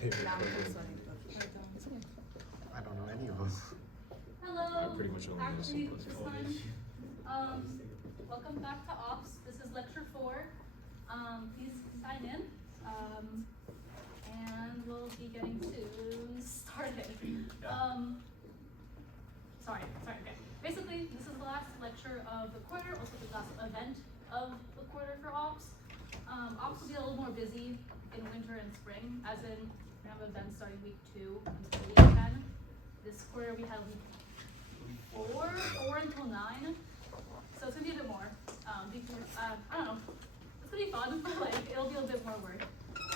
I don't know any of them. Hello. Pretty much only know Actually, some this time, welcome back to Ops. This is lecture 4. Please sign in. And we'll be getting started. Okay. Basically, this is the last lecture of the quarter, also the last event of the quarter for Ops. Ops will be a little more busy in winter and spring, as in we have events starting week 2 until week 10. This quarter we have week 4 until 9. So it's gonna be a bit more. I don't know. It's gonna be fun, but like it'll be a bit more work.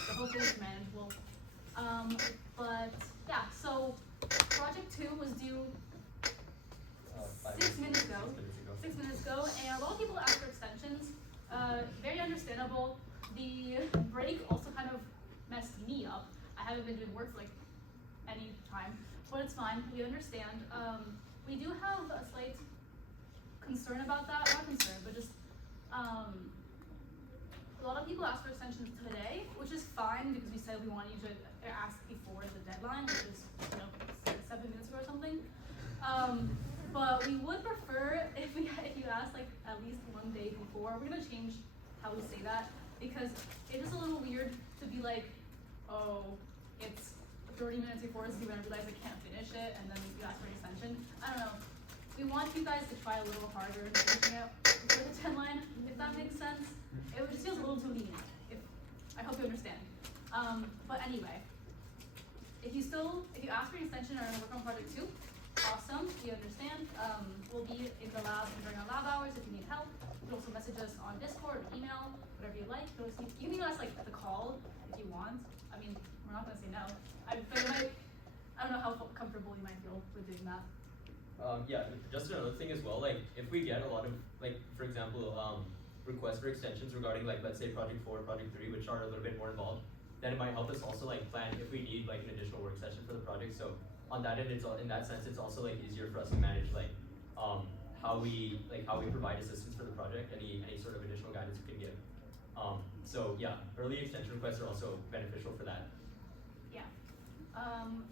So hopefully it's manageable. But yeah, so project 2 was due 6 minutes ago. 6 minutes ago, and a lot of people asked for extensions. Very understandable. The break also kind of messed me up. I haven't been doing work for like any time, but it's fine. We understand. We do have a slight concern about that. Not concern, but just a lot of people asked for extensions today, which is fine because we said we want you to ask before the deadline, which is 7 minutes ago or something. But we would prefer if you ask like at least 1 day before. We're gonna change how we say that because it is a little weird to be like, oh, it's 30 minutes before, so you're gonna realize I can't finish it, and then you ask for an extension. I don't know. We want you guys to try a little harder in finishing it before the deadline, if that makes sense. It just feels a little too lenient. I hope you understand. But anyway, if you ask for an extension or work on project 2, awesome, we understand. We'll be in the lab during our lab hours if you need help. You can also message us on Discord or email, whatever you like. You can even ask like the call if you want. I mean, we're not gonna say no. I don't know how comfortable you might feel with doing that. Yeah, just another thing as well, like if we get a lot of, like for example, requests for extensions regarding like let's say project 4, project 3, which are a little bit more involved, then it might help us also like plan if we need like an additional work session for the project. So on that end, in that sense, it's also like easier for us to manage like how we provide assistance for the project, any sort of additional guidance we can give. So yeah, early extension requests are also beneficial for that. Yeah.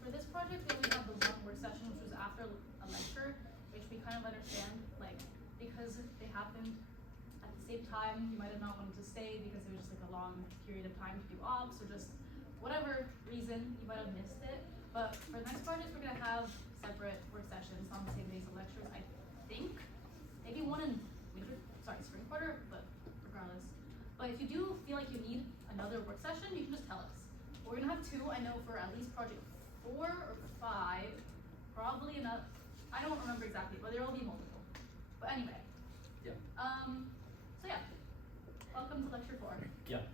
For this project, we only have the 1 work session, which was after a lecture, which we kind of understand, like, because they happened at the same time, you might have not wanted to stay because it was just like a long period of time to do ops, or just whatever reason, you might have missed it. But for the next project, we're gonna have separate work sessions on the same days of lectures, I think. Maybe one in spring quarter, but regardless. But if you do feel like you need another work session, you can just tell us. We're gonna have 2, I know, for at least project 4 or 5, probably enough. I don't remember exactly, but there will be multiple. But anyway. Yeah. So yeah, welcome to lecture 4. Yeah.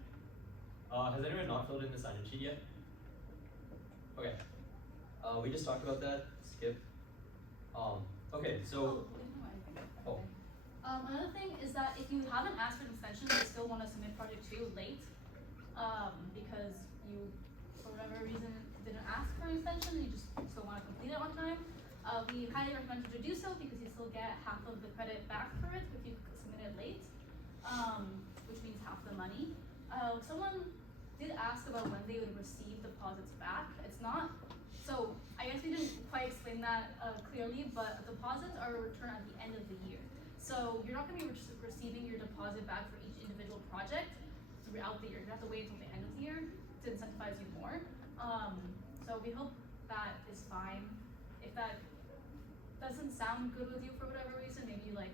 Has anyone not filled in the sign-in sheet yet? Okay. We just talked about that. Skip. Okay, so. Oh. Another thing is that if you haven't asked for an extension, you still want to submit project 2 late, because you, for whatever reason, didn't ask for an extension, you just still want to complete it on time. We highly recommend you to do so because you still get half of the credit back for it if you submit it late, which means half the money. Someone did ask about when they would receive deposits back. It's not, so I guess we didn't quite explain that clearly, but deposits are returned at the end of the year. So you're not going to be receiving your deposit back for each individual project throughout the year. You have to wait until the end of the year to incentivize you more. So we hope that is fine. If that doesn't sound good with you for whatever reason, maybe like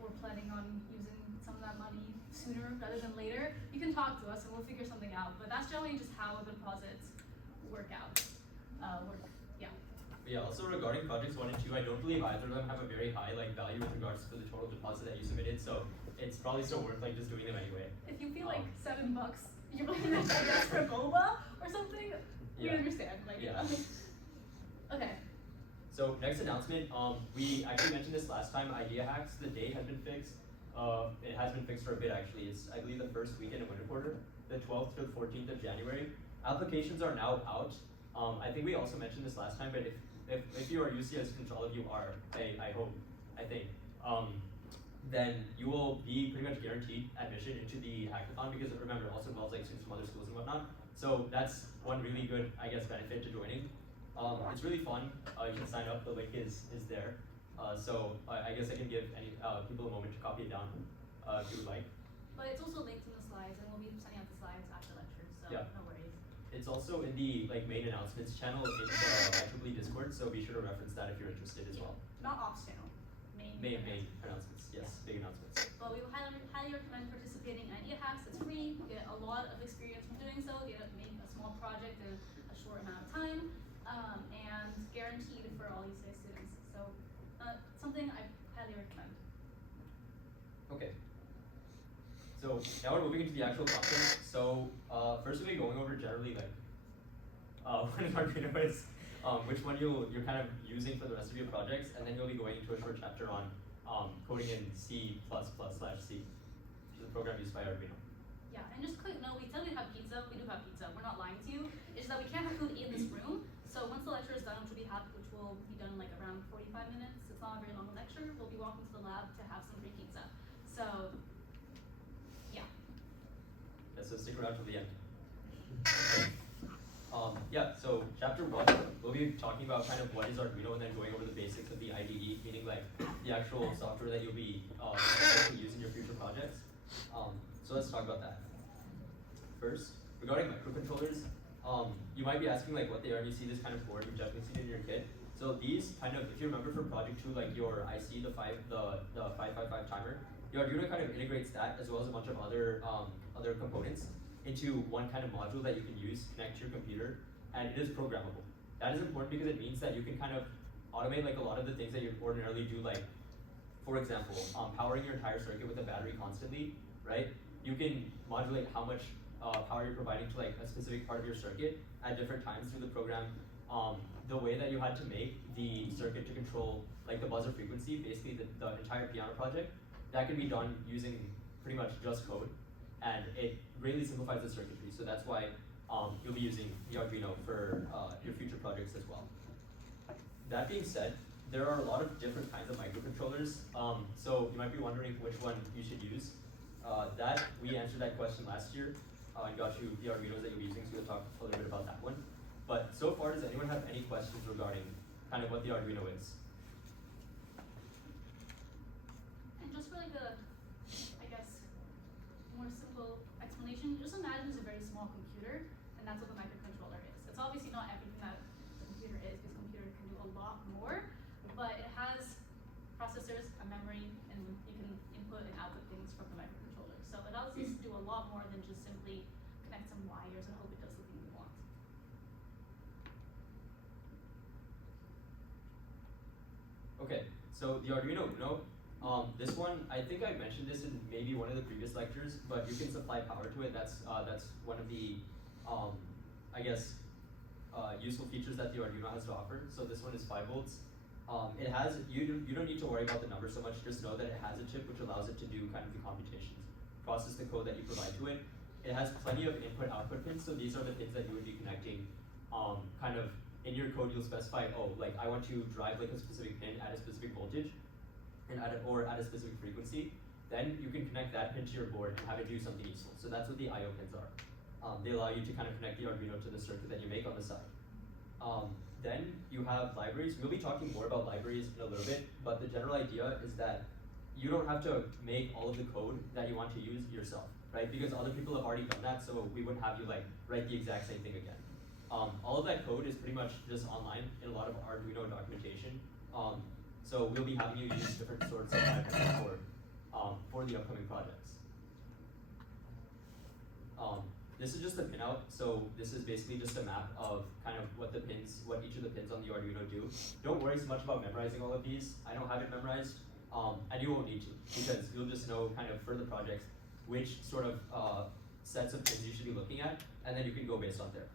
we're planning on using some of that money sooner rather than later, you can talk to us and we'll figure something out. But that's generally just how the deposits work out. Yeah, also regarding projects 1 and 2, I don't believe either of them have a very high like value with regards to the total deposit that you submitted, so it's probably still worth like just doing them anyway. If you feel like $7, you're really gonna ask for boba or something, we understand. Like, yeah. Okay. So next announcement, we actually mentioned this last time, Idea Hacks, the date has been fixed. It has been fixed for a bit actually. It's I believe the first weekend of winter quarter, the 12th to the 14th of January. Applications are now out. I think we also mentioned this last time, but if you are UCS, which all of you are, I think, then you will be pretty much guaranteed admission into the hackathon because remember, it also involves like some other schools and whatnot. So that's one really good, I guess, benefit to joining. It's really fun. You can sign up. The link is there. So I guess I can give any people a moment to copy it down if you would like. But it's also linked in the slides, and we'll be sending out the slides after lecture, so Yeah. no worries. It's also in the main announcements channel in the IEEE Discord, so be sure to reference that if you're interested as well. Not ops channel, main. Main announcements, yes, big announcements. But we highly recommend participating in Idea Hacks. It's free. You get a lot of experience from doing so. You get to make a small project in a short amount of time, and guaranteed for all UCI students. So something I highly recommend. Okay. So now we're moving into the actual content. So first we'll be going over generally like what an Arduino is, which one you're kind of using for the rest of your projects, and then you'll be going into a short chapter on coding in C++/C, which is a program used by Arduino. Yeah, and just quick note, we said we have pizza. We do have pizza. We're not lying to you. It's just that we can't have food in this room. So once the lecture is done, which will be done in like around 45 minutes. It's not a very long lecture. We'll be walking to the lab to have some free pizza. So, yeah. Yeah, so stick around till the end. Yeah, so chapter 1, we'll be talking about kind of what is Arduino and then going over the basics of the IDE, meaning like the actual software that you'll be able to use in your future projects. So let's talk about that. First, regarding microcontrollers, you might be asking like what they are, and you see this kind of board, you've definitely seen it in your kit. So these kind of, if you remember from project 2, like your IC, the 555 timer, the Arduino kind of integrates that as well as a bunch of other components into one kind of module that you can use, connect to your computer, and it is programmable. That is important because it means that you can kind of automate like a lot of the things that you ordinarily do, like, for example, powering your entire circuit with a battery constantly, right? You can modulate how much power you're providing to like a specific part of your circuit at different times through the program. The way that you had to make the circuit to control like the buzzer frequency, basically the entire piano project, that can be done using pretty much just code, and it greatly simplifies the circuitry. So that's why you'll be using the Arduino for your future projects as well. That being said, there are a lot of different kinds of microcontrollers. So you might be wondering which one you should use. We answered that question last year and got you the Arduinos that you'll be using, so we'll talk a little bit about that one. But so far, does anyone have any questions regarding kind of what the Arduino is? And just for like a, I guess, more simple explanation, just imagine it's a very small computer, and that's what the microcontroller is. It's obviously not everything that the computer is, because the computer can do a lot more, but it has processors, a memory, and you can input and output things from the microcontroller. So it allows us to do a lot more than just simply connect some wires and hope it does the thing we want. Okay, so the Arduino Uno, this one, I think I mentioned this in maybe one of the previous lectures, but you can supply power to it. That's one of the, I guess, useful features that the Arduino has to offer. So this one is 5 volts. It has, you don't need to worry about the number so much, just know that it has a chip which allows it to do kind of the computations, process the code that you provide to it. It has plenty of input-output pins, so these are the pins that you would be connecting. Kind of in your code, you'll specify, oh, like I want to drive like a specific pin at a specific voltage, and or at a specific frequency. Then you can connect that pin to your board and have it do something useful. So that's what the I/O pins are. They allow you to kind of connect the Arduino to the circuit that you make on the side. Then you have libraries. We'll be talking more about libraries in a little bit, but the general idea is that you don't have to make all of the code that you want to use yourself, right? Because other people have already done that, so we wouldn't have you like write the exact same thing again. All of that code is pretty much just online in a lot of Arduino documentation. So we'll be having you use different sorts of libraries for the upcoming projects. This is just a pinout, so this is basically just a map of kind of what each of the pins on the Arduino do. Don't worry so much about memorizing all of these. I don't have it memorized, and you won't need to, because you'll just know kind of for the projects which sort of sets of pins you should be looking at, and then you can go based on there.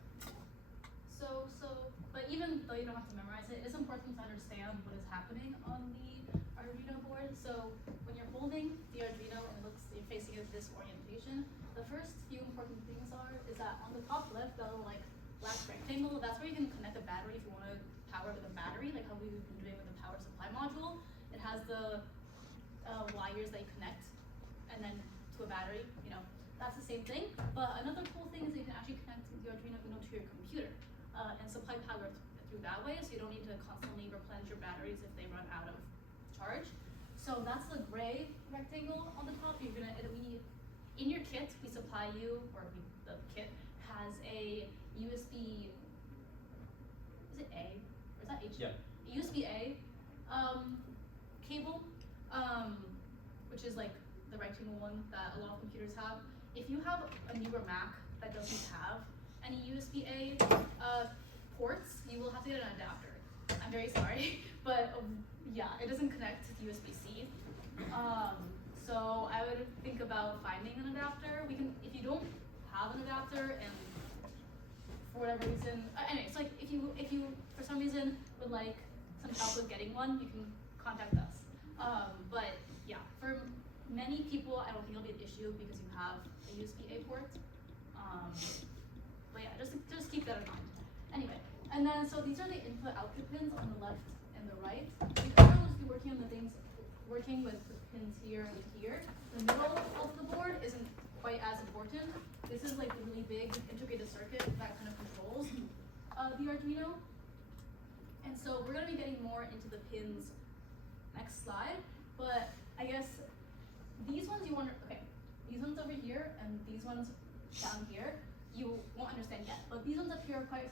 But even though you don't have to memorize it, it's important to understand what is happening on the Arduino board. So when you're holding the Arduino and you're facing it this orientation, the first few important things is that on the top left, that little like black rectangle, that's where you can connect a battery if you want to power with a battery, like how we've been doing with the power supply module. It has the wires that you connect and then to a battery, that's the same thing. But another cool thing is that you can actually connect the Arduino Uno to your computer and supply power through that way, so you don't need to constantly replenish your batteries if they run out of charge. So that's the gray rectangle on the top. In your kit, we supply you, the kit has a USB, is it A? Or is that H? Yeah. A USB-A cable, which is like the rectangle one that a lot of computers have. If you have a newer Mac that doesn't have any USB-A ports, you will have to get an adapter. I'm very sorry, but yeah, it doesn't connect to USB-C. So I would think about finding an adapter. If you don't have an adapter and for whatever reason, anyway, so like if you for some reason would like some help with getting one, you can contact us. But yeah, for many people, I don't think it'll be an issue because you have a USB-A port. But yeah, just keep that in mind. Anyway, and then so these are the input-output pins on the left and the right. Because we'll just be working with the pins here and here. The middle of the board isn't quite as important. This is like the really big integrated circuit that kind of controls the Arduino. And so we're gonna be getting more into the pins next slide, but I guess these ones these ones over here and these ones down here, you won't understand yet, but these ones up here are quite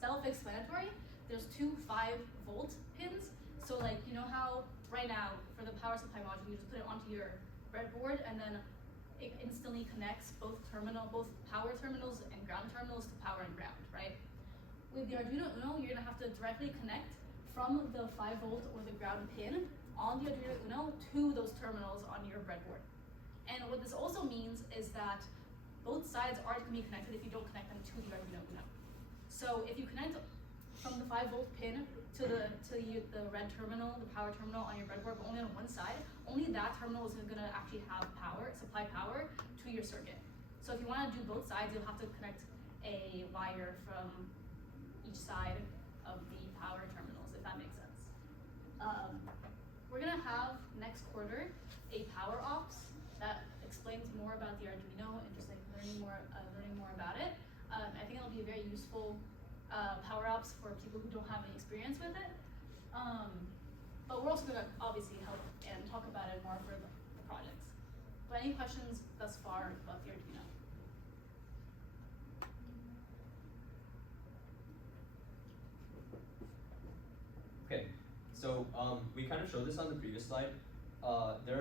self-explanatory. There's two 5-volt pins, so like, you know how right now for the power supply module, you just put it onto your breadboard and then it instantly connects both power terminals and ground terminals to power and ground, right? With the Arduino Uno, you're gonna have to directly connect from the 5-volt or the ground pin on the Arduino Uno to those terminals on your breadboard. And what this also means is that both sides aren't gonna be connected if you don't connect them to the Arduino Uno. So if you connect from the 5-volt pin to the red terminal, the power terminal on your breadboard, but only on one side, only that terminal is gonna actually have supply power to your circuit. So if you wanna do both sides, you'll have to connect a wire from each side of the power terminals, if that makes sense. We're gonna have next quarter a power ops that explains more about the Arduino and just like learning more about it. I think it'll be a very useful power ups for people who don't have any experience with it. But we're also gonna obviously help and talk about it more for the projects. But any questions thus far about the Arduino? Okay, so we kind of showed this on the previous slide. There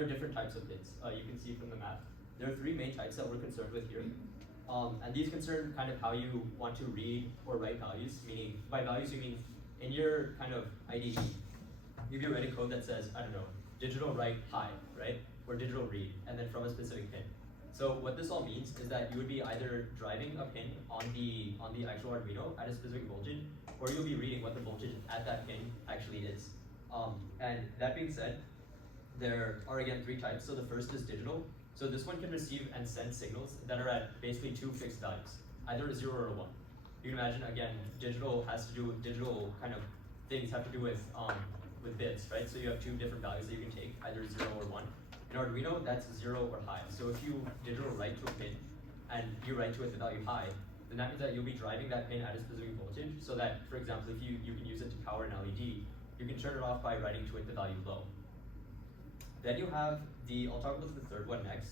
are different types of pins. You can see from the map. There are 3 main types that we're concerned with here. And these concern kind of how you want to read or write values, meaning by values you mean in your kind of IDE, if you're writing code that says, I don't know, digital write high, right? Or digital read, and then from a specific pin. So what this all means is that you would be either driving a pin on the actual Arduino at a specific voltage, or you'll be reading what the voltage at that pin actually is. And that being said, there are again 3 types. So the first is digital. So this one can receive and send signals that are at basically 2 fixed values, either a 0 or a 1. You can imagine again, digital kind of things have to do with bits, right? So you have 2 different values that you can take, either 0 or 1. In Arduino, that's 0 or high. So if you digital write to a pin and you write to it the value high, then that means that you'll be driving that pin at a specific voltage, so that, for example, if you can use it to power an LED, you can turn it off by writing to it the value low. Then you have I'll talk about the third one next.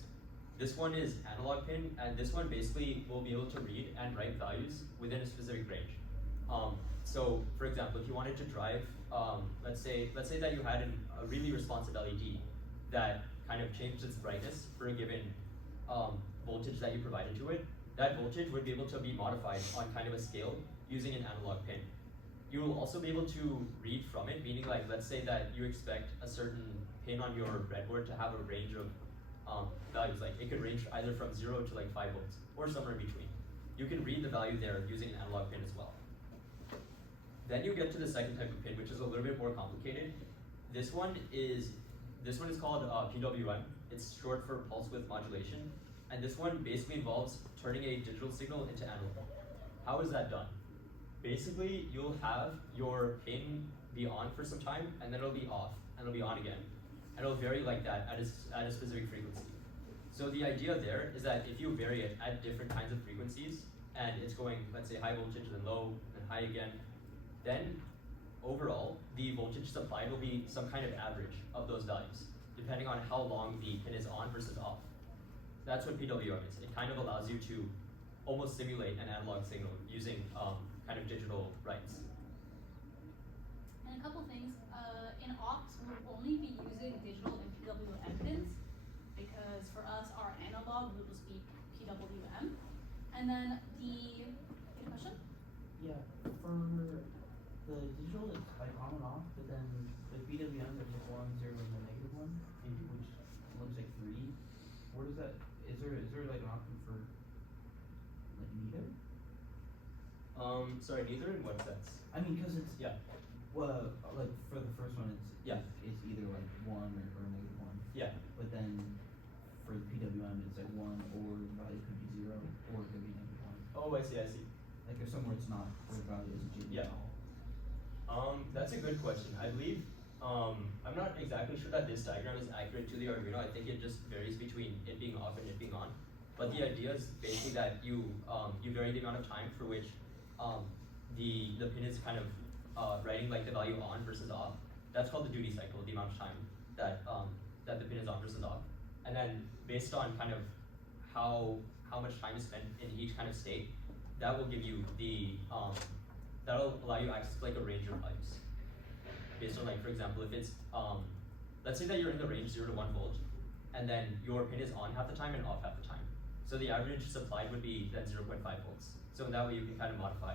This one is analog pin, and this one basically will be able to read and write values within a specific range. So for example, if you wanted to drive, let's say that you had a really responsive LED that kind of changed its brightness for a given voltage that you provided to it, that voltage would be able to be modified on kind of a scale using an analog pin. You will also be able to read from it, meaning like, let's say that you expect a certain pin on your breadboard to have a range of values, like it could range either from 0 to like 5 volts, or somewhere in between. You can read the value there using an analog pin as well. Then you get to the second type of pin, which is a little bit more complicated. This one is called PWM. It's short for pulse width modulation. And this one basically involves turning a digital signal into analog. How is that done? Basically, you'll have your pin be on for some time, and then it'll be off, and it'll be on again. And it'll vary like that at a specific frequency. So the idea there is that if you vary it at different kinds of frequencies, and it's going, let's say, high voltage, then low, then high again, then overall, the voltage supplied will be some kind of average of those values, depending on how long the pin is on versus off. That's what PWM is. It kind of allows you to almost simulate an analog signal using kind of digital rights. And a couple things, in ops, we'll only be using digital and PWM pins, because for us, our analog will just be PWM. And then the, any question? Yeah, for the digital, it's like on and off, but then the PWM, there's like 1, 0, and the negative one, which looks like 3. Where does that, is there like an option for like neither? Sorry, neither in what sense? I mean, cause it's, Yeah. well, like for the first one, Yeah. it's either like 1 or negative 1. Yeah. But then for the PWM, it's like 1, or the value could be 0, or it could be negative 1. Oh, I see, I see. Like there's somewhere it's not, where the value isn't changing Yeah. at all. That's a good question. I believe, I'm not exactly sure that this diagram is accurate to the Arduino. I think it just varies between it being off and it being on. But the idea is basically that you vary the amount of time for which the pin is kind of writing like the value on versus off. That's called the duty cycle, the amount of time that that the pin is on versus off. And then based on kind of how much time is spent in each kind of state, that will give you the that'll allow you access to like a range of values. Based on like, for example, if it's let's say that you're in the range 0 to 1 volt, and then your pin is on half the time and off half the time. So the average supplied would be then 0.5 volts. So in that way you can kind of modify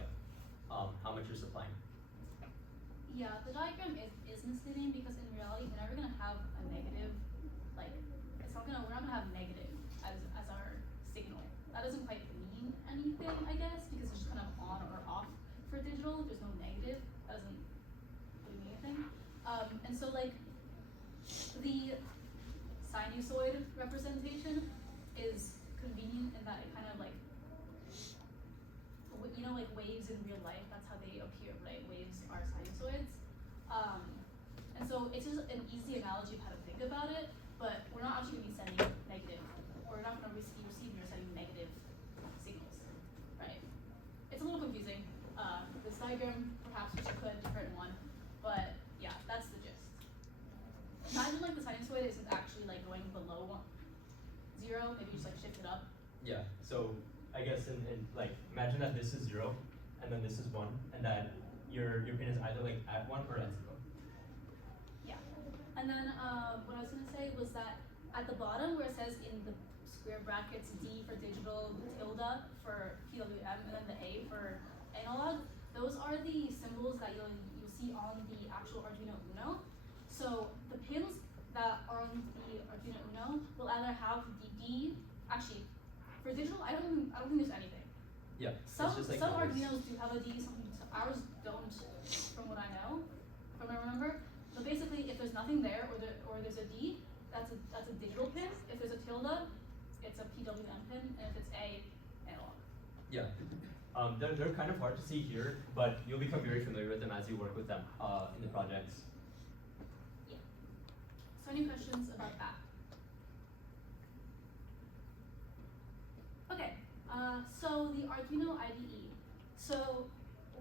how much you're supplying. Yeah, the diagram is misleading, because in reality, we're never gonna have a negative, like, we're not gonna have negative as our signal. That doesn't quite mean anything, I guess, because it's just kind of on or off for digital. There's no negative. That doesn't really mean anything. And so like, the sinusoid representation is convenient in that it kind of like, you know, like waves in real life, that's how they appear, right? Waves are sinusoids. And so it's just an easy analogy of how to think about it, but we're not actually gonna be sending negative, or we're not gonna receive or sending negative signals, right? It's a little confusing. This diagram, perhaps we should put a different one, but yeah, that's the gist. Imagine like the sinusoid isn't actually like going below 0, maybe just like shift it up. Yeah. So I guess in like, imagine that this is 0 and then this is 1, and that your pin is either like at 1 or at 0. Yeah. And then what I was gonna say was that at the bottom where it says in the square brackets D for digital, tilde for PWM, and then the A for analog, those are the symbols that you'll see on the actual Arduino Uno. So the pins that are on the Arduino Uno will either have the D, actually, for digital, I don't think there's anything. Yeah. Some it's just like some numbers. Arduinos do have a D, some ours don't, from what I know, from what I remember. So basically, if there's nothing there, or there's a D, that's a digital pin. If there's a tilde, it's a PWM pin, and if it's A, analog. Yeah. They're kind of hard to see here, but you'll become very familiar with them as you work with them in the projects. Yeah. So any questions about that? Okay. So the Arduino IDE. So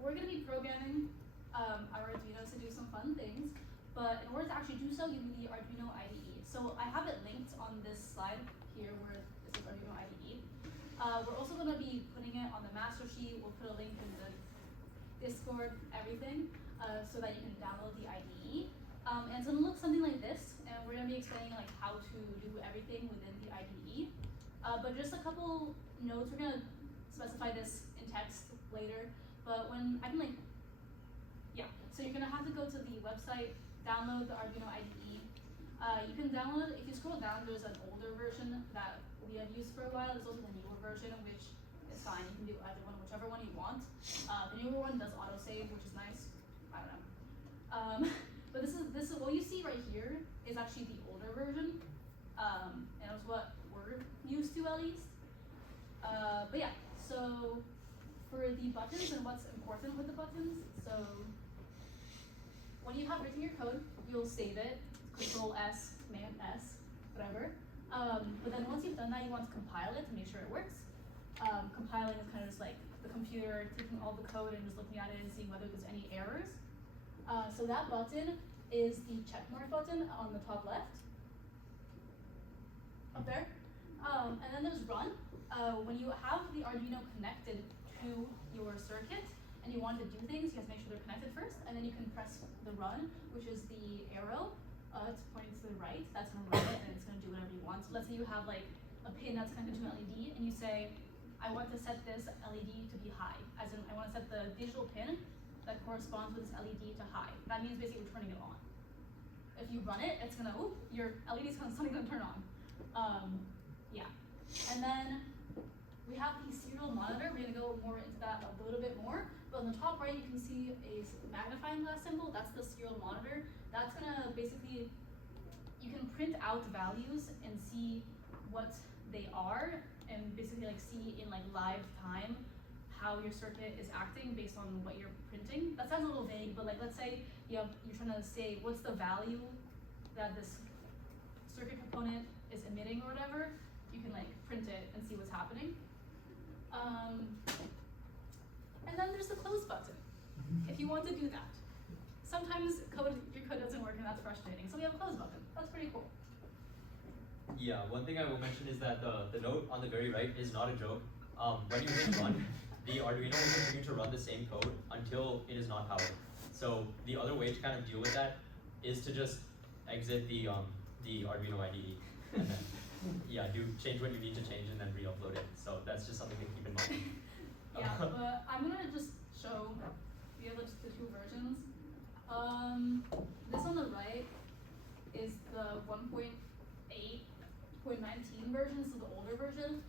we're gonna be programming our Arduinos to do some fun things, but in order to actually do so, you need the Arduino IDE. So I have it linked on this slide here where it says Arduino IDE. We're also gonna be putting it on the master sheet. We'll put a link in the Discord, everything, so that you can download the IDE. And it's gonna look something like this, and we're gonna be explaining like how to do everything within the IDE. But just a couple notes, we're gonna specify this in text later, but when I can like, yeah, so you're gonna have to go to the website, download the Arduino IDE. You can download, if you scroll down, there's an older version that we have used for a while. There's also the newer version, which is fine. You can do either one, whichever one you want. The newer one does autosave, which is nice. I don't know. But this is what you see right here is actually the older version. And it was what we're used to at least. But yeah, so for the buttons and what's important with the buttons, so when you have written your code, you'll save it, Control S, Command S, whatever. But then once you've done that, you want to compile it to make sure it works. Compiling is kind of just like the computer taking all the code and just looking at it and seeing whether there's any errors. So that button is the checkmark button on the top left. Up there. And then there's run. When you have the Arduino connected to your circuit and you want to do things, you have to make sure they're connected first, and then you can press the run, which is the arrow. It's pointing to the right. That's going to run it, and it's going to do whatever you want. So let's say you have like a pin that's connected to an LED, and you say, I want to set this LED to be high, as in I want to set the digital pin that corresponds with this LED to high. That means basically we're turning it on. If you run it, it's gonna, your LED is suddenly gonna turn on. Yeah. And then we have the serial monitor. We're gonna go more into that a little bit more. But on the top right, you can see a magnifying glass symbol. That's the serial monitor. That's gonna basically, you can print out values and see what they are, and basically like see in like live time how your circuit is acting based on what you're printing. That sounds a little vague, but like let's say you're trying to say what's the value that this circuit component is emitting or whatever. You can like print it and see what's happening. And then there's the close button, if you want to do that. Sometimes your code doesn't work and that's frustrating, so we have a close button. That's pretty cool. Yeah, one thing I will mention is that the note on the very right is not a joke. When you hit run, the Arduino will continue to run the same code until it is not powered. So the other way to kind of deal with that is to just exit the Arduino IDE and then change what you need to change and then re-upload it. So that's just something to keep in mind. Yeah, but I'm gonna just show we have just the two versions. This on the right is the 1.8.19 version, so the older version.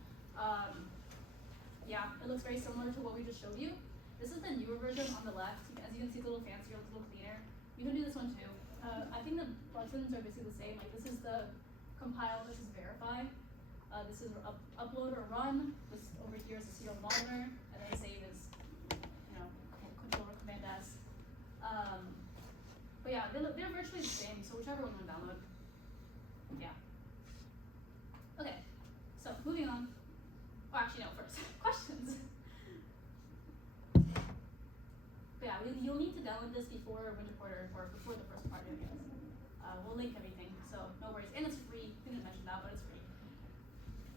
Yeah, it looks very similar to what we just showed you. This is the newer version on the left. As you can see, it's a little fancier, it's a little cleaner. You can do this one too. I think the buttons are basically the same. Like this is the compile, this is verify. This is upload or run. This over here is the serial monitor, and then save is, control or command S. But yeah, they're virtually the same. So whichever one you want to download. Yeah. Okay. So moving on. Oh, actually, no. First, questions. But yeah, you'll need to download this before winter quarter or before the first part, I guess. We'll link everything, so no worries. And it's free. Didn't mention that, but it's free.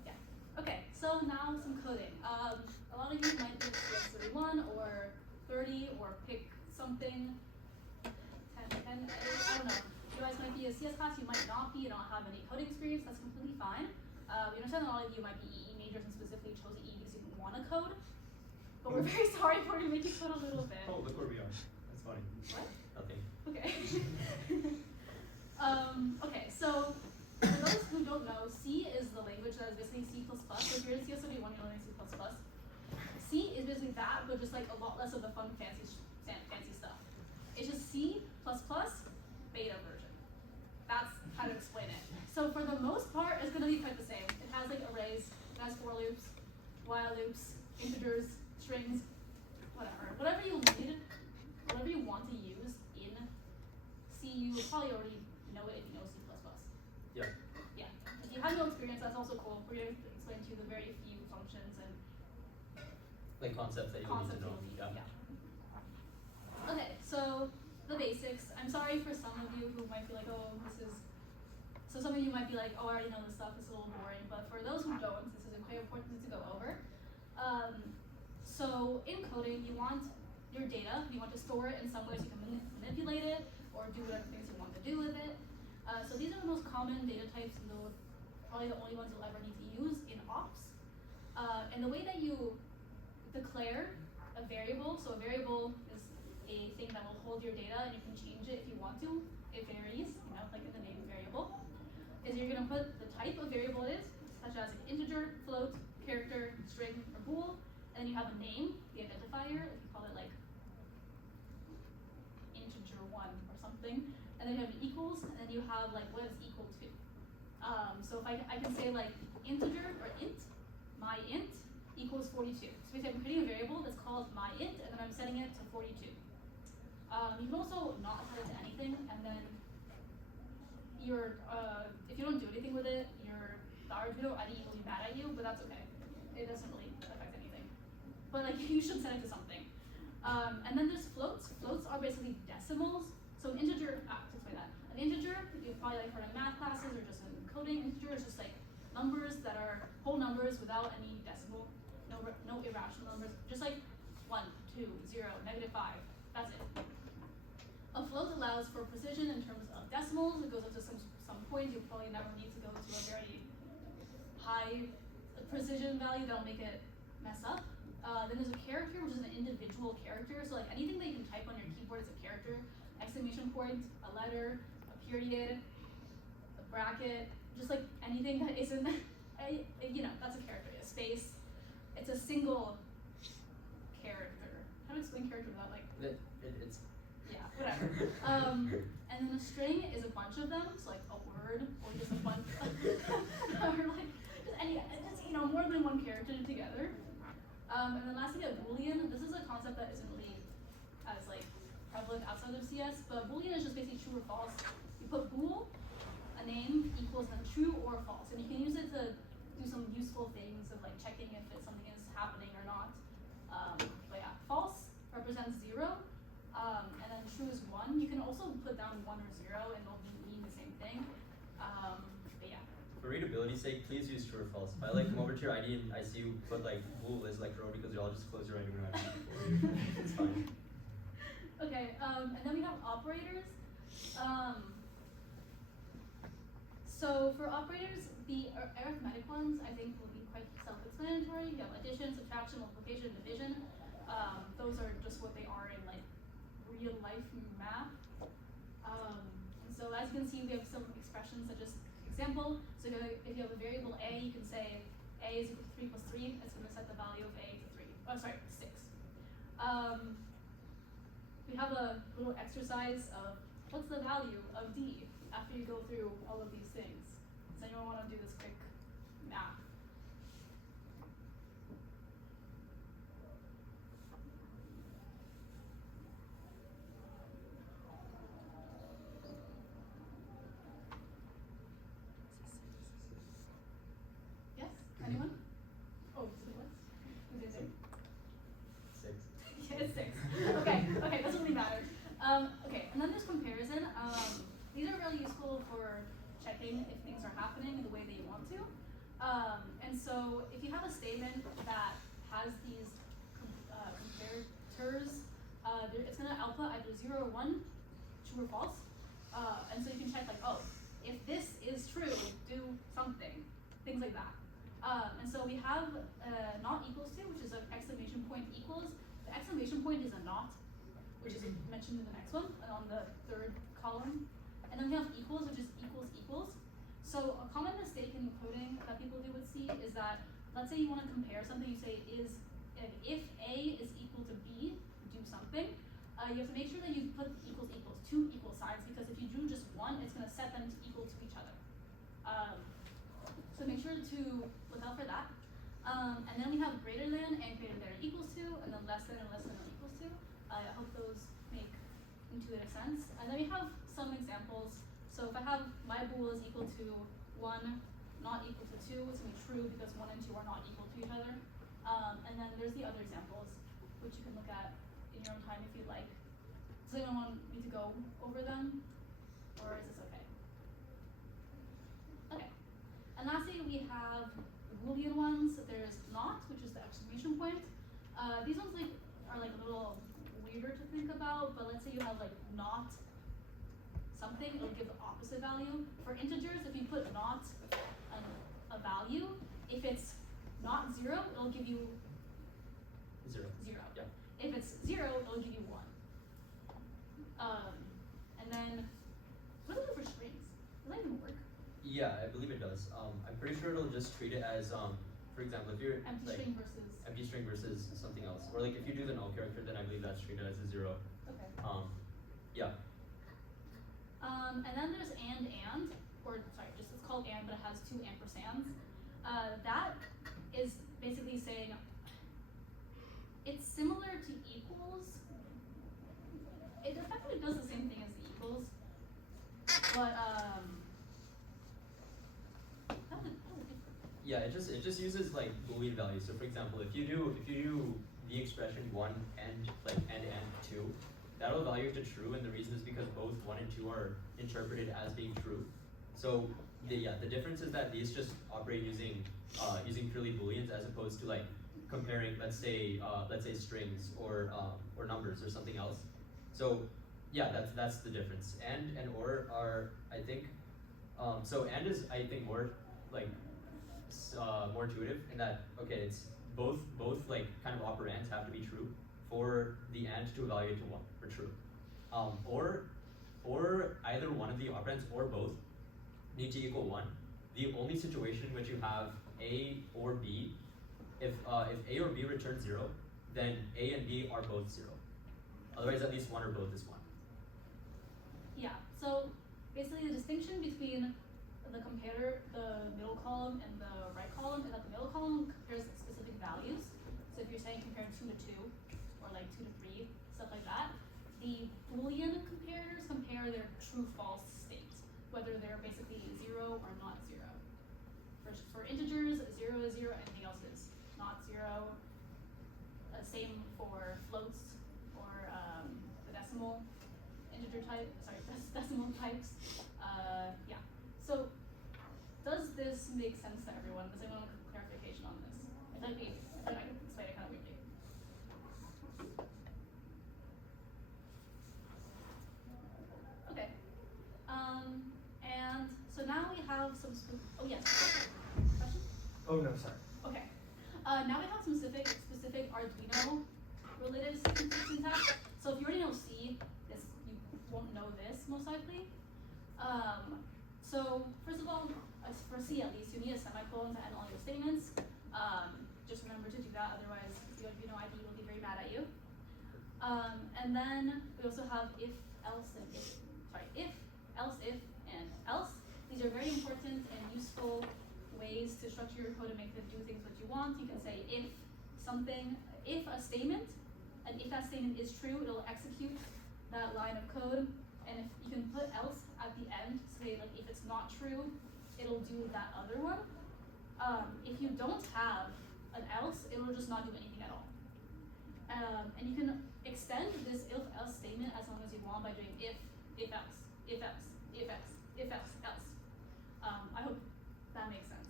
Yeah. Okay. So now some coding. A lot of you might pick CS31 or 30 or pick something. 10, 8, I don't know. You guys might be a CS class. You might not be. You don't have any coding experience. That's completely fine. We understand that a lot of you might be EE majors and specifically chose EE because you didn't want to code. But we're very sorry for you to make you code a little bit. Oh, look where we are. That's funny. What? Nothing. Okay. Okay, so for those who don't know, C is the language that is basically C++. So if you're in CS31, you're learning C++. C is basically that, but just like a lot less of the fun, fancy stuff. It's just C++, beta version. That's how to explain it. So for the most part, it's going to be quite the same. It has like arrays, it has for loops, while loops, integers, strings, whatever. Whatever you need, whatever you want to use in C, you probably already know it if you know C++. Yeah. Yeah. If you have no experience, that's also cool. We're going to explain to you the very few functions and Like concepts that you need to know. Yeah. Okay, so the basics. I'm sorry for some of you who might be like, oh, so some of you might be like, oh, I already know this stuff, it's a little boring. But for those who don't, this is quite important to go over. So in coding, you want your data, you want to store it in some way so you can manipulate it or do whatever things you want to do with it. So these are the most common data types and probably the only ones you'll ever need to use in ops. And the way that you declare a variable, so a variable is a thing that will hold your data and you can change it if you want to. It varies, like in the name variable. Is you're going to put the type of variable it is, such as an integer, float, character, string, or bool, and then you have a name, the identifier, if you call it like integer 1 or something, and then you have an equals, and then you have like what is equal to. So if I can say like integer or int, my int equals 42. So basically I'm creating a variable that's called my int, and then I'm setting it to 42. You can also not set it to anything, and then if you don't do anything with it, your Arduino ID will be mad at you, but that's okay. It doesn't really affect anything. But like you should set it to something. And then there's floats. Floats are basically decimals. So an integer, to explain that. An integer, you've probably like heard in math classes or just in coding, integer is just like numbers that are whole numbers without any decimal, no irrational numbers, just like 1, 2, 0, -5, that's it. A float allows for precision in terms of decimals. It goes up to some point. You probably never need to go to a very high precision value that'll make it mess up. Then there's a character, which is an individual character. So like anything that you can type on your keyboard is a character. Exclamation point, a letter, a period, a bracket, just like anything that isn't, that's a character. A space. It's a single character. How to explain character without like? It's. Yeah, whatever. And then a string is a bunch of them, so like a word or just a bunch, or like just more than one character together. And then lastly, a Boolean. This is a concept that isn't really as like prevalent outside of CS, but Boolean is just basically true or false. You put bool, a name equals then true or false, and you can use it to do some useful things of like checking if something is happening or not. But yeah, false represents 0, and then true is 1. You can also put down 1 or 0, and they'll mean the same thing. But yeah. For readability's sake, please use true or false. If I like come over to your ID and I see you put like bool is like row because y'all just close your ID when I it's fine. Okay, and then we have operators. So for operators, the arithmetic ones I think will be quite self-explanatory. You have addition, subtraction, multiplication, division. Those are just what they are in like real life math. And so as you can see, we have some expressions such as example. So if you have a variable a, you can say a is equal to 3 plus 3. It's going to set the value of a to 3. Oh, sorry, 6. We have a little exercise of what's the value of d after you go through all of these things. Does anyone want to do this quick math? Yes? Anyone? Oh, so what? Who did it? 6. Yeah, it's 6. Okay, doesn't really matter. Okay, and then there's comparison. These are really useful for checking if things are happening the way that you want to. And so if you have a statement that has these comparators, it's going to output either 0 or 1, true or false. And so you can check like, oh, if this is true, do something, things like that. And so we have not equals to, which is an exclamation point equals. The exclamation point is a not, which is mentioned in the next one, on the 3rd column. And then we have equals, which is equals equals. So a common mistake in coding that people do with C is that, let's say you want to compare something, you say if A is equal to B, do something. You have to make sure that you put equals equals, 2 equal signs, because if you do just 1, it's going to set them to equal to each other. So make sure to look out for that. And then we have greater than and greater than or equals to, and then less than and less than or equals to. I hope those make intuitive sense. And then we have some examples. So if I have my bool is equal to 1, not equal to 2, it's going to be true because 1 and 2 are not equal to each other. And then there's the other examples, which you can look at in your own time if you'd like. Does anyone want me to go over them? Or is this okay? Okay. And lastly, we have the Boolean ones. There's not, which is the exclamation point. These ones are like a little weirder to think about, but let's say you have like not something, it'll give the opposite value. For integers, if you put not a value, if it's not 0, it'll give you 0. 0. Yeah. If it's 0, it'll give you 1. And then, what do we do for strings? Does that even work? Yeah, I believe it does. I'm pretty sure it'll just treat it as, for example, if you're Empty like, string versus. empty string versus something else, or like if you do the null character, then I believe that's treated as a 0. Okay. Yeah. And then there's and, or sorry, just it's called and, but it has 2 ampersands. That is basically saying it's similar to equals. It effectively does the same thing as the equals, but that was different. Yeah, it just uses like Boolean values. So for example, if you do the expression 1 and like and 2, that'll evaluate to true, and the reason is because both 1 and 2 are interpreted as being true. So the difference is that these just operate using purely Booleans as opposed to like comparing, let's say strings or numbers or something else. So yeah, that's the difference. And or are, I think, so and is, I think, more like more intuitive in that, okay, it's both like kind of operands have to be true for the and to evaluate to 1 for true. Or either one of the operands or both need to equal 1. The only situation in which you have A or B, if A or B returns 0, then A and B are both 0. Otherwise, at least 1 or both is 1. Yeah, so basically the distinction between the comparator, the middle column, and the right column is that the middle column compares specific values. So if you're saying compare 2 to 2, or like 2 to 3, stuff like that, the Boolean comparators compare their true-false state, whether they're basically 0 or not 0. For integers, 0 is 0, anything else is not 0. Same for floats or the decimal decimal types. Yeah. So does this make sense to everyone? Does anyone want clarification on this? I can explain it kind of weirdly. Okay. And so now we have some. Oh yes. Question? Oh no, sorry. Okay. Now we have some specific Arduino related syntax. So if you already know C, you won't know this most likely. So first of all, for C at least, you need a semicolon to end all your statements. Just remember to do that, otherwise the Arduino IDE will be very mad at you. And then we also have if, else, and if. Sorry, if, else, if, and else. These are very important and useful ways to structure your code and make them do things that you want. You can say if a statement, and if that statement is true, it'll execute that line of code. And if you can put else at the end, say like if it's not true, it'll do that other one. If you don't have an else, it'll just not do anything at all. And you can extend this if else statement as long as you want by doing if else, if else, if else, if else, else. I hope that makes sense.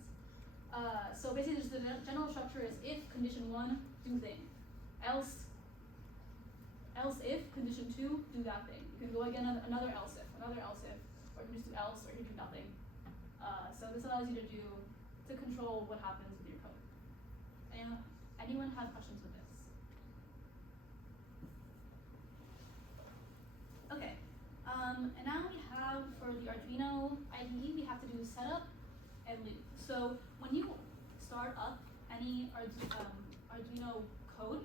So basically just the general structure is if condition 1, do thing. Else if condition 2, do that thing. You can go again another else if, or you can just do else, or you can do nothing. So this allows you to control what happens with your code. Anyone have questions with this? Okay. And now we have, for the Arduino IDE, we have to do setup and loop. So when you start up any Arduino code,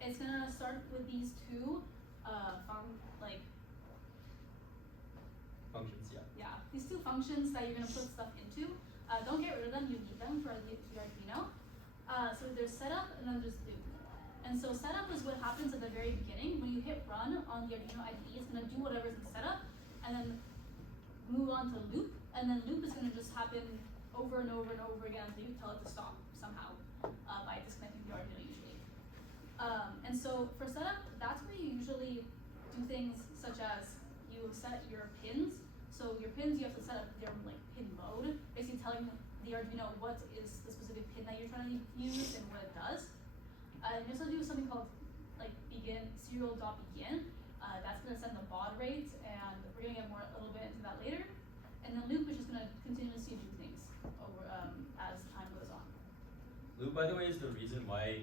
it's gonna start with these two functions, yeah. Yeah, these two functions that you're gonna put stuff into. Don't get rid of them, you need them for the Arduino. So there's setup and then there's loop. And so setup is what happens at the very beginning. When you hit run on the Arduino IDE, it's gonna do whatever's in setup and then move on to loop. And then loop is gonna just happen over and over and over again until you tell it to stop somehow by disconnecting the Arduino usually. And so for setup, that's where you usually do things such as you set your pins. So your pins, you have to set up their like pin mode, basically telling the Arduino what is the specific pin that you're trying to use and what it does. You also do something called like serial.begin. That's gonna send the baud rate, and we're gonna get a little bit into that later. And then loop, which is gonna continuously do things over as time goes on. Loop, by the way, is the reason why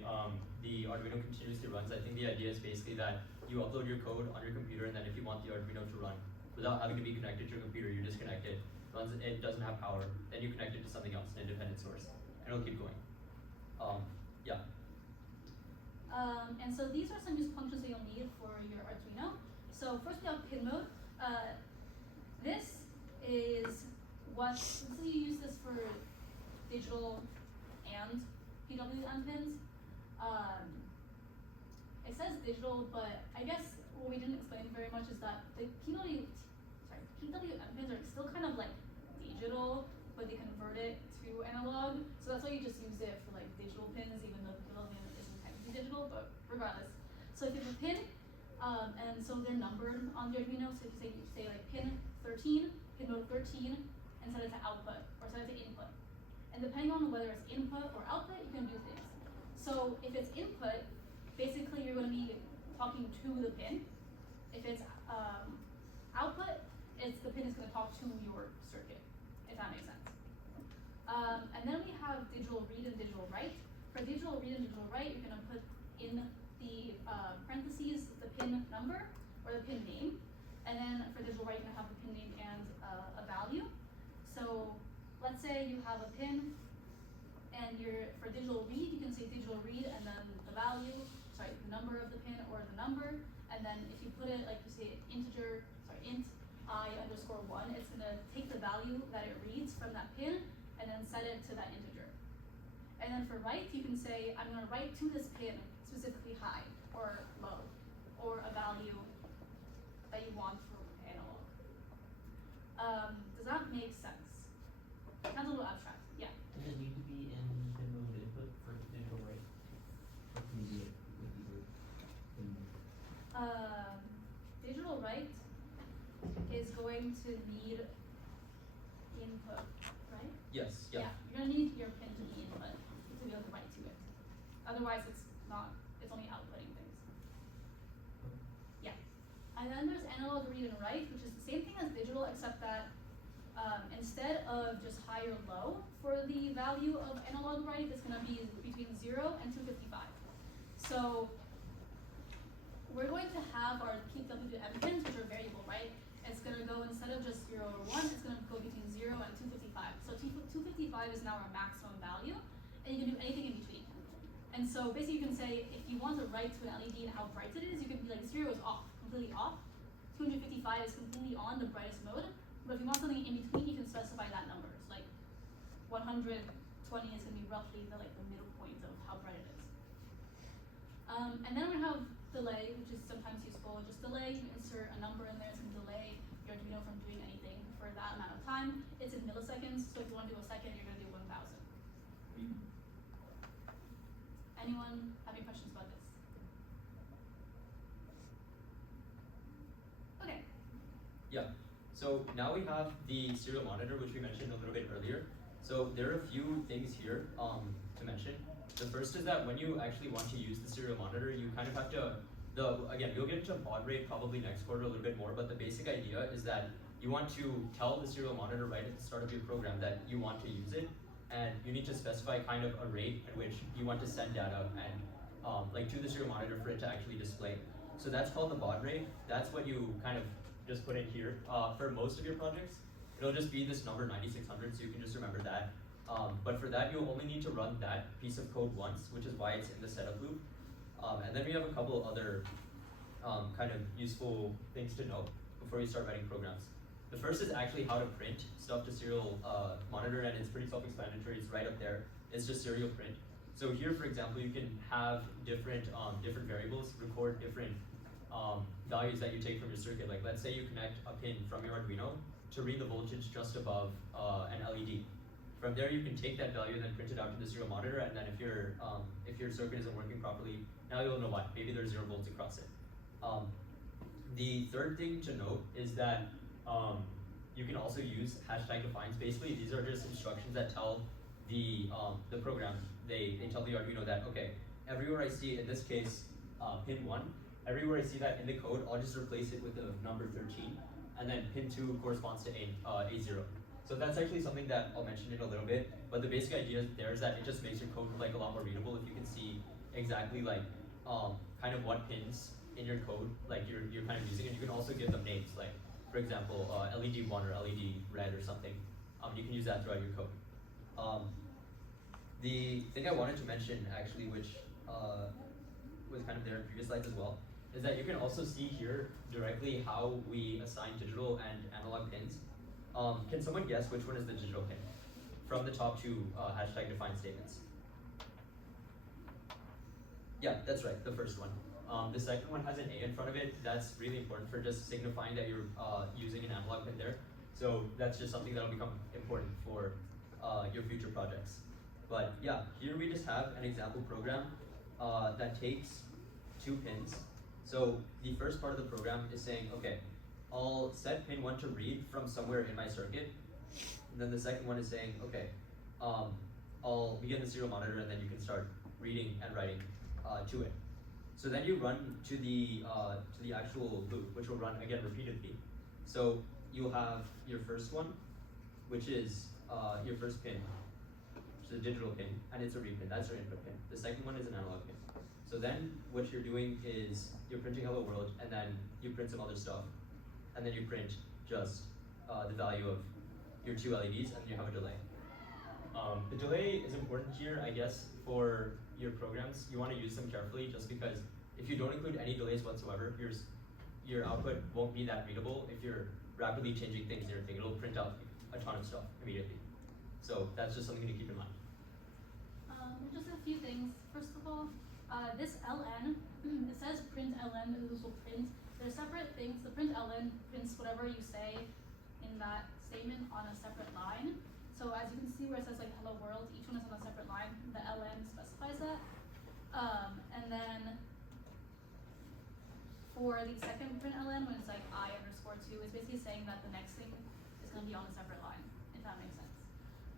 the Arduino continuously runs. I think the idea is basically that you upload your code on your computer, and then if you want the Arduino to run without having to be connected to your computer, you disconnect it. Once it doesn't have power, then you connect it to something else, an independent source, and it'll keep going. Yeah. And so these are some use functions that you'll need for your Arduino. So first we have pin mode. This is you use this for digital and PWM pins. It says digital, but I guess what we didn't explain very much is that the PWM pins are still kind of like digital, but they convert it to to analog, so that's why you just use it for like digital pins, even though the pin isn't technically digital, but regardless. So if you have a pin, and so they're numbered on the Arduino, so if you say like pin 13, pin mode 13, and set it to output, or set it to input. And depending on whether it's input or output, you can do things. So if it's input, basically you're going to be talking to the pin. If it's output, the pin is going to talk to your circuit, if that makes sense. And then we have digital read and digital write. For digital read and digital write, you're going to put in the parentheses the pin number or the pin name. And then for digital write, you're going to have the pin name and a value. So let's say you have a pin, and for digital read, you can say digital read and then the value, the number of the pin or the number. And then if you put it, like you say int I_1, it's going to take the value that it reads from that pin and then set it to that integer. And then for write, you can say, I'm going to write to this pin specifically high or low, or a value that you want for analog. Does that make sense? Sounds a little abstract. Yeah. Does it need to be in pin mode input for digital write? Or can you do it with either pin mode? Digital write is going to need input, right? Yes, yeah. Yeah, you're gonna need your pin to be input to be able to write to it. Otherwise, it's only outputting things. Yeah. And then there's analog read and write, which is the same thing as digital, except that instead of just high or low for the value of analog write, it's gonna be between 0 and 255. So we're going to have our peak WM pins, which are variable, right? It's going to go, instead of just 0 or 1, it's going to go between 0 and 255. So 255 is now our maximum value, and you can do anything in between. And so basically you can say, if you want to write to an LED and how bright it is, you can be like 0 is off, completely off. 255 is completely on, the brightest mode. But if you want something in between, you can specify that number. So like 120 is going to be roughly the middle point of how bright it is. And then we have delay, which is sometimes useful. Just delay, you insert a number in there, it's going to delay your Arduino from doing anything for that amount of time. It's in milliseconds, so if you want to do a second, you're going to do 1,000. Anyone have any questions about this? Okay. Yeah. So now we have the serial monitor, which we mentioned a little bit earlier. So there are a few things here to mention. The first is that when you actually want to use the serial monitor, you kind of have to, again, we'll get into baud rate probably next quarter a little bit more, but the basic idea is that you want to tell the serial monitor right at the start of your program that you want to use it, and you need to specify kind of a rate at which you want to send data and to the serial monitor for it to actually display. So that's called the baud rate. That's what you kind of just put in here. For most of your projects, it'll just be this number 9600, so you can just remember that. But for that, you'll only need to run that piece of code once, which is why it's in the setup loop. And then we have a couple other kind of useful things to know before you start writing programs. The first is actually how to print stuff to serial monitor, and it's pretty self-explanatory. It's right up there. It's just serial print. So here, for example, you can have different variables record different values that you take from your circuit. Like let's say you connect a pin from your Arduino to read the voltage just above an LED. From there, you can take that value and then print it out to the serial monitor, and then if your circuit isn't working properly, now you'll know why. Maybe there's 0 volts across it. The third thing to note is that you can also use hashtag defines. Basically, these are just instructions that tell the program, they tell the Arduino that, okay, everywhere I see, in this case, pin 1, everywhere I see that in the code, I'll just replace it with the number 13, and then pin 2 corresponds to A0. So that's actually something that I'll mention in a little bit, but the basic idea there is that it just makes your code a lot more readable if you can see exactly kind of what pins in your code you're kind of using, and you can also give them names, like for example LED 1 or LED red or something. You can use that throughout your code. The thing I wanted to mention actually, which was kind of there in previous slides as well, is that you can also see here directly how we assign digital and analog pins. Can someone guess which one is the digital pin from the top two hashtag define statements? Yeah, that's right, the first one. The second one has an A in front of it. That's really important for just signifying that you're using an analog pin there. So that's just something that'll become important for your future projects. But yeah, here we just have an example program that takes 2 pins. So the first part of the program is saying, okay, I'll set pin 1 to read from somewhere in my circuit. And then the second one is saying, okay, I'll begin the serial monitor, and then you can start reading and writing to it. So then you run to the actual loop, which will run again repeatedly. So you'll have your first one, which is your first pin, which is a digital pin, and it's a read pin. That's your input pin. The second one is an analog pin. So then what you're doing is you're printing hello world, and then you print some other stuff, and then you print just the value of your 2 LEDs, and you have a delay. The delay is important here, I guess, for your programs. You want to use them carefully, just because if you don't include any delays whatsoever, your output won't be that readable. If you're rapidly changing things in your thing, it'll print out a ton of stuff immediately. So that's just something to keep in mind. Just a few things. First of all, this ln, it says print ln, this will print. They're separate things. The print ln prints whatever you say in that statement on a separate line. So as you can see where it says like hello world, each one is on a separate line. The ln specifies that. And then for the second print ln, when it's like I_2, it's basically saying that the next thing is going to be on a separate line, if that makes sense.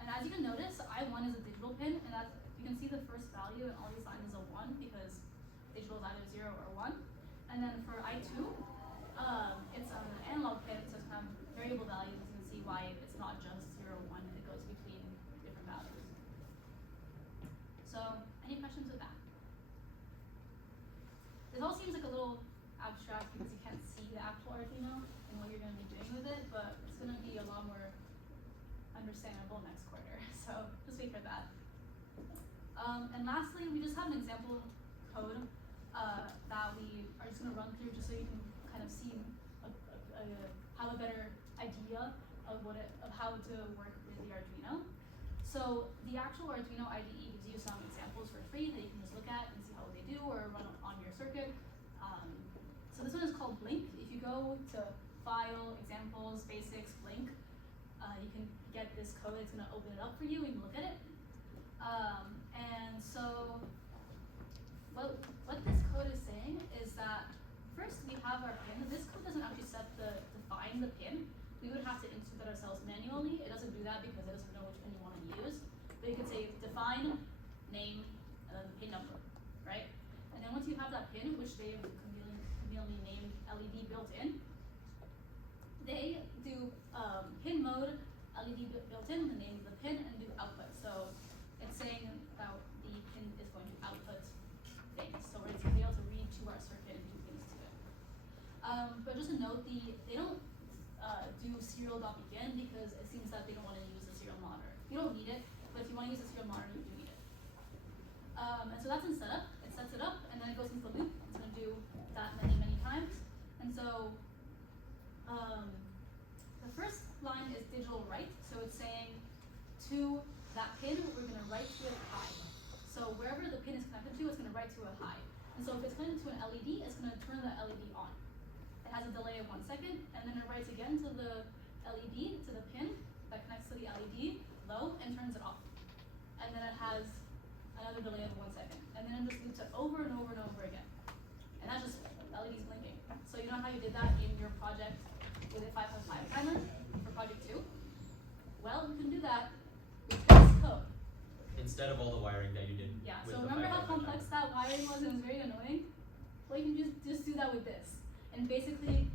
And as you can notice, I1 is a digital pin, and that's, you can see the first value in all these lines is a 1 because digital is either 0 or 1. And then for I2, it's an analog pin, so it's kind of variable values. You can see why it's not just 0 or 1, it goes between different values. So, any questions with that? This all seems like a little abstract because you can't see the actual Arduino and what you're going to be doing with it, but it's going to be a lot more understandable next quarter, so just wait for that. And lastly, we just have an example code that we are just going to run through just so you can kind of see have a better idea of how to work with the Arduino. So the actual Arduino IDE gives you some examples for free that you can just look at and see how they do or run on your circuit. So this one is called Blink. If you go to File, Examples, Basics, Blink, you can get this code. It's going to open it up for you and look at it. And so what this code is saying is that first we have our pin. This code doesn't actually define the pin. We would have to insert that ourselves manually. It doesn't do that because it doesn't know which pin you want to use. But you could say define, name, and then the pin number, right? And then once you have that pin, which they have conveniently named LED built in, they do pin mode, LED built in, the name of the pin, and do output. So it's saying that the pin is going to output things. So we're going to be able to read to our circuit and do things to it. But just a note, they don't do serial.begin because it seems that they don't want to use the serial monitor. You don't need it, but if you want to use the serial monitor, you do need it. And so that's in setup. It sets it up, and then it goes into the loop. It's going to do that many, many times. And so the first line is digital write. So it's saying to that pin, we're going to write to a high. So wherever the pin is connected to, it's going to write to a high. And so if it's connected to an LED, it's going to turn the LED on. It has a delay of 1 second, and then it writes again to the LED, to the pin that connects to the LED, low, and turns it off. And then it has another delay of 1 second. And then it just loops it over and over and over again. And that's just LEDs blinking. So you know how you did that in your project with a 5.5 timer for project 2? Well, you can do that with this code. Instead of all the wiring that you did. Yeah, with so the remember how 5.5 complex that wiring was? It was very annoying. Well, you can just do that with this. And basically,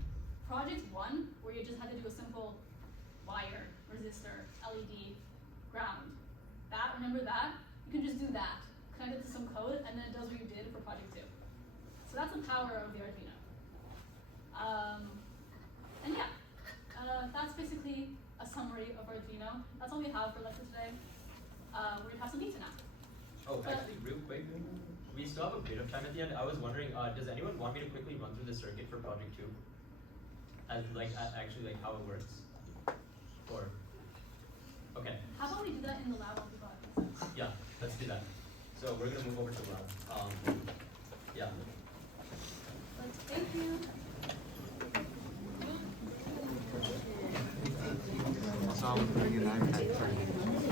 project 1, where you just had to do a simple wire, resistor, LED, ground. That, remember that? You can just do that. Connect it to some code, and then it does what you did for project 2. So that's the power of the Arduino. And yeah, that's basically a summary of Arduino. That's all we have for lecture today. We're gonna have some pizza now. Oh, actually, real quick, we still have a bit of time at the end. I was wondering, does anyone want me to quickly run through the circuit for project 2? As actually how it works? Or, okay. How about we do that in the lab while people have pizza? Yeah, let's do that. So we're gonna move over to the lab. Yeah. Thank you. So I'm putting an iPad for you.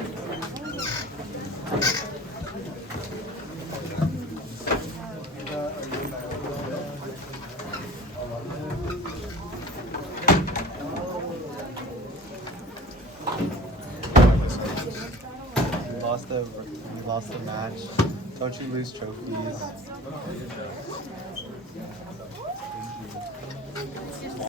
We lost the match. Don't you lose trophies?